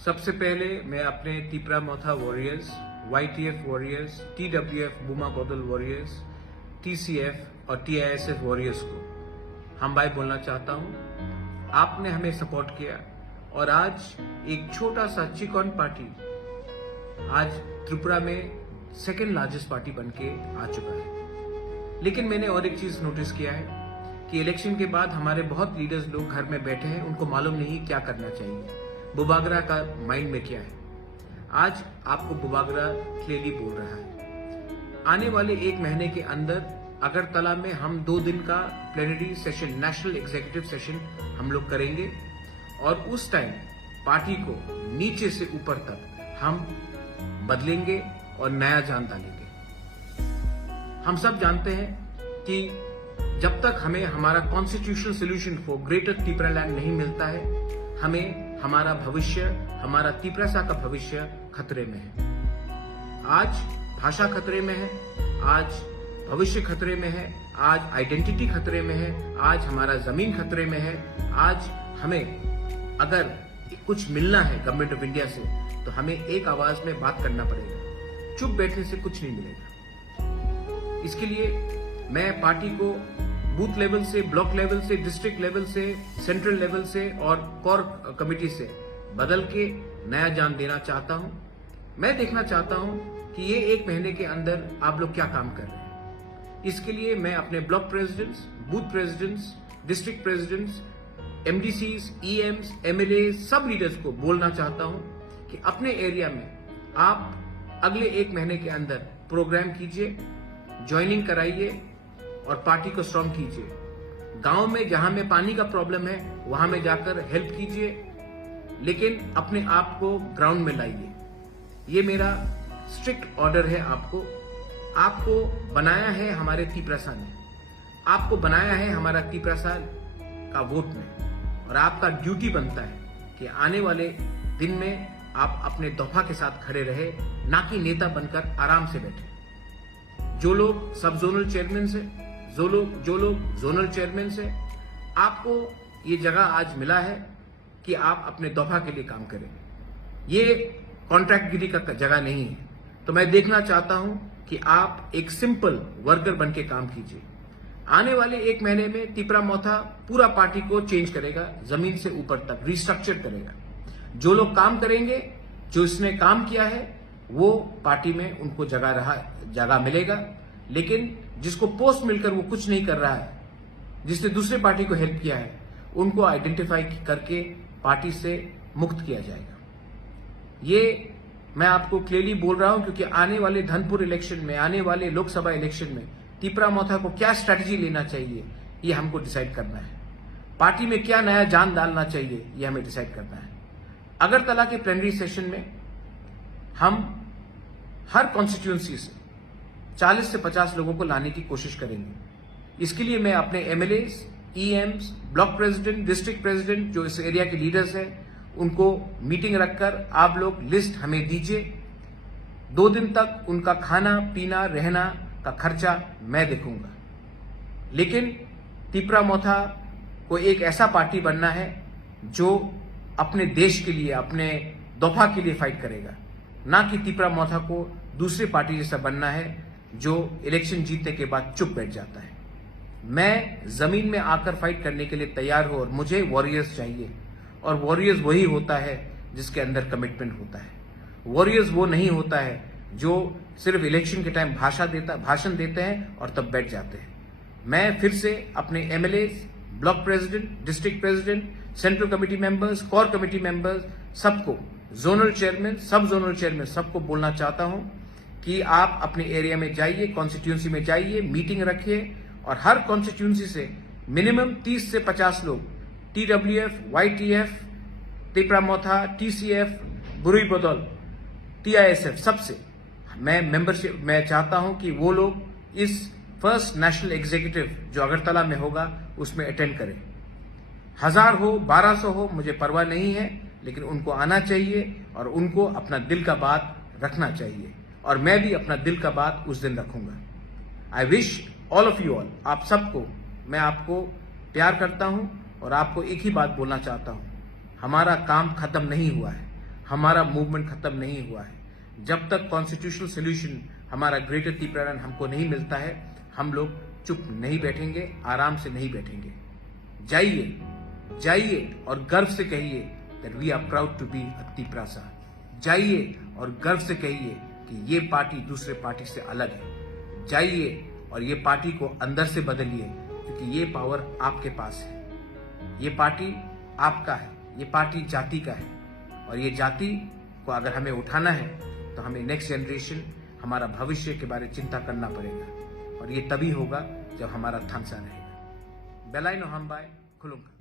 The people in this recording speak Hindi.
सबसे पहले मैं अपने Tipra Motha warriors, YTF warriors, TWF Buma Kodal warriors, TCF और TISF वॉरियर्स को हम भाई बोलना चाहता हूं। आपने हमें सपोर्ट किया और आज एक छोटा सा चिकन पार्टी आज त्रिपुरा में सेकेंड लार्जेस्ट पार्टी बनके आ चुका है। लेकिन मैंने और एक चीज नोटिस किया है कि इलेक्शन के बाद हमारे बहुत लीडर्स लोग घर में बैठे हैं, उनको मालूम नहीं क्या करना चाहिए, बुबागरा का माइंड में क्या है। आज आपको बुबागरा क्लियरली बोल रहा है। आने वाले एक महीने के अंदर अगरतला में हम 2 दिन का plenary session, national executive session हम लोग करेंगे और उस टाइम पार्टी को नीचे से ऊपर तक हम बदलेंगे और नया जान डालेंगे। हम सब जानते हैं कि जब तक हमें हमारा constitutional solution for greater Tipra land नहीं मिलता है, हमें हमारा भविष्य, हमारा तिपरासा का भविष्य खतरे में है। आज भाषा खतरे में है, आज भविष्य खतरे में है, आज आइडेंटिटी खतरे में है, आज हमारा जमीन खतरे में है। आज हमें अगर कुछ मिलना है गवर्नमेंट ऑफ इंडिया से तो हमें एक आवाज में बात करना पड़ेगा। चुप बैठने से कुछ नहीं मिलेगा। इसके लिए मैं पार्टी को बूथ लेवल से, ब्लॉक लेवल से, डिस्ट्रिक्ट लेवल से, सेंट्रल लेवल से और कोर कमेटी से बदल के नया जान देना चाहता हूं। मैं देखना चाहता हूं कि ये एक महीने के अंदर आप लोग क्या काम कर रहे हैं। इसके लिए मैं अपने block presidents, booth presidents, district presidents, MDCs, EMs, MLA सब लीडर्स को बोलना चाहता हूं कि अपने एरिया में आप अगले एक महीने के अंदर प्रोग्राम कीजिए, ज्वाइनिंग कराइए और पार्टी को स्ट्रांग कीजिए। गांव में जहां में पानी का प्रॉब्लम है वहां में जाकर हेल्प कीजिए, लेकिन अपने आप को ग्राउंड में लाइए। ये मेरा स्ट्रिक्ट ऑर्डर है आपको। आपको बनाया है हमारे तिपरासा ने, आपको बनाया है हमारा तिपरासा का वोट में, और आपका ड्यूटी बनता है कि आने वाले दिन में आप अपने दफा के साथ खड़े रहे, ना कि नेता बनकर आराम से बैठे। जो लोग सब जोनल चेयरमैन से, जो लोग जोनल चेयरमैन से, आपको ये जगह आज मिला है कि आप अपने दफा के लिए काम करें। ये कॉन्ट्रैक्ट गिरी का जगह नहीं है। तो मैं देखना चाहता हूं कि आप एक सिंपल वर्कर बन के काम कीजिए। आने वाले एक महीने में तिपरा मोथा पूरा पार्टी को चेंज करेगा, जमीन से ऊपर तक रिस्ट्रक्चर करेगा। जो लोग काम करेंगे, जो इसने काम किया है, वो पार्टी में उनको जगह मिलेगा। लेकिन जिसको पोस्ट मिलकर वो कुछ नहीं कर रहा है, जिसने दूसरे पार्टी को हेल्प किया है, उनको आइडेंटिफाई करके पार्टी से मुक्त किया जाएगा। ये मैं आपको क्लियरली बोल रहा हूं क्योंकि आने वाले धनपुर इलेक्शन में, आने वाले लोकसभा इलेक्शन में तिपरा मोथा को क्या स्ट्रैटेजी लेना चाहिए, ये हमको डिसाइड करना है। पार्टी में क्या नया जान डालना चाहिए, ये हमें डिसाइड करना है। अगरतला के प्लेनरी सेशन में हम हर कॉन्स्टिट्यूएंसी से 40 से 50 लोगों को लाने की कोशिश करेंगे। इसके लिए मैं अपने MLAs, EMs, block president, district president, जो इस एरिया के लीडर्स हैं, उनको मीटिंग रखकर आप लोग लिस्ट हमें दीजिए। 2 दिन तक उनका खाना पीना रहना का खर्चा मैं देखूंगा। लेकिन तिपरा मोथा को एक ऐसा पार्टी बनना है जो अपने देश के लिए, अपने दफा के लिए फाइट करेगा, ना कि तिपरा मोथा को दूसरी पार्टी जैसा बनना है जो इलेक्शन जीतने के बाद चुप बैठ जाता है। मैं जमीन में आकर फाइट करने के लिए तैयार हूं और मुझे वॉरियर्स चाहिए, और वॉरियर्स वही होता है जिसके अंदर कमिटमेंट होता है। वॉरियर्स वो नहीं होता है जो सिर्फ इलेक्शन के टाइम भाषण देते हैं और तब बैठ जाते हैं। मैं फिर से अपने MLAs, block president, district president, central committee members, core committee members, सबको, जोनल चेयरमैन, सब जोनल चेयरमैन, सबको बोलना चाहता हूं कि आप अपने एरिया में जाइए, कॉन्स्टिट्यूंसी में जाइए, मीटिंग रखिए और हर कॉन्स्टिट्यूंसी से मिनिमम 30 से 50 लोग, TWF, YTF, तिपरा मोथा, TCF, बुरुई बदौल, TISF, सबसे मैं मेंबरशिप, मैं चाहता हूं कि वो लोग इस फर्स्ट नेशनल एग्जीक्यूटिव जो अगरतला में होगा उसमें अटेंड करें। 1000 हो, 1200 हो, मुझे परवाह नहीं है, लेकिन उनको आना चाहिए और उनको अपना दिल का बात रखना चाहिए, और मैं भी अपना दिल का बात उस दिन रखूंगा। I wish all of you all, आप सबको, मैं आपको प्यार करता हूं और आपको एक ही बात बोलना चाहता हूं, हमारा काम खत्म नहीं हुआ है। हमारा मूवमेंट खत्म नहीं हुआ है। जब तक कॉन्स्टिट्यूशनल सोल्यूशन हमारा ग्रेटर त्रिपुरा हमको नहीं मिलता है, हम लोग चुप नहीं बैठेंगे, आराम से नहीं बैठेंगे। जाइए और गर्व से कहिए that we are proud to be a Tripura. जाइए और गर्व से कहिए कि ये पार्टी दूसरे पार्टी से अलग है। जाइए और ये पार्टी को अंदर से बदलिए, क्योंकि ये पावर आपके पास है। ये पार्टी आपका है, ये पार्टी जाति का है, और ये जाति को अगर हमें उठाना है तो हमें नेक्स्ट जनरेशन, हमारा भविष्य के बारे में चिंता करना पड़ेगा, और ये तभी होगा जब हमारा थांसा रहेगा। बेलाइनो हम बाय खुलूंगा।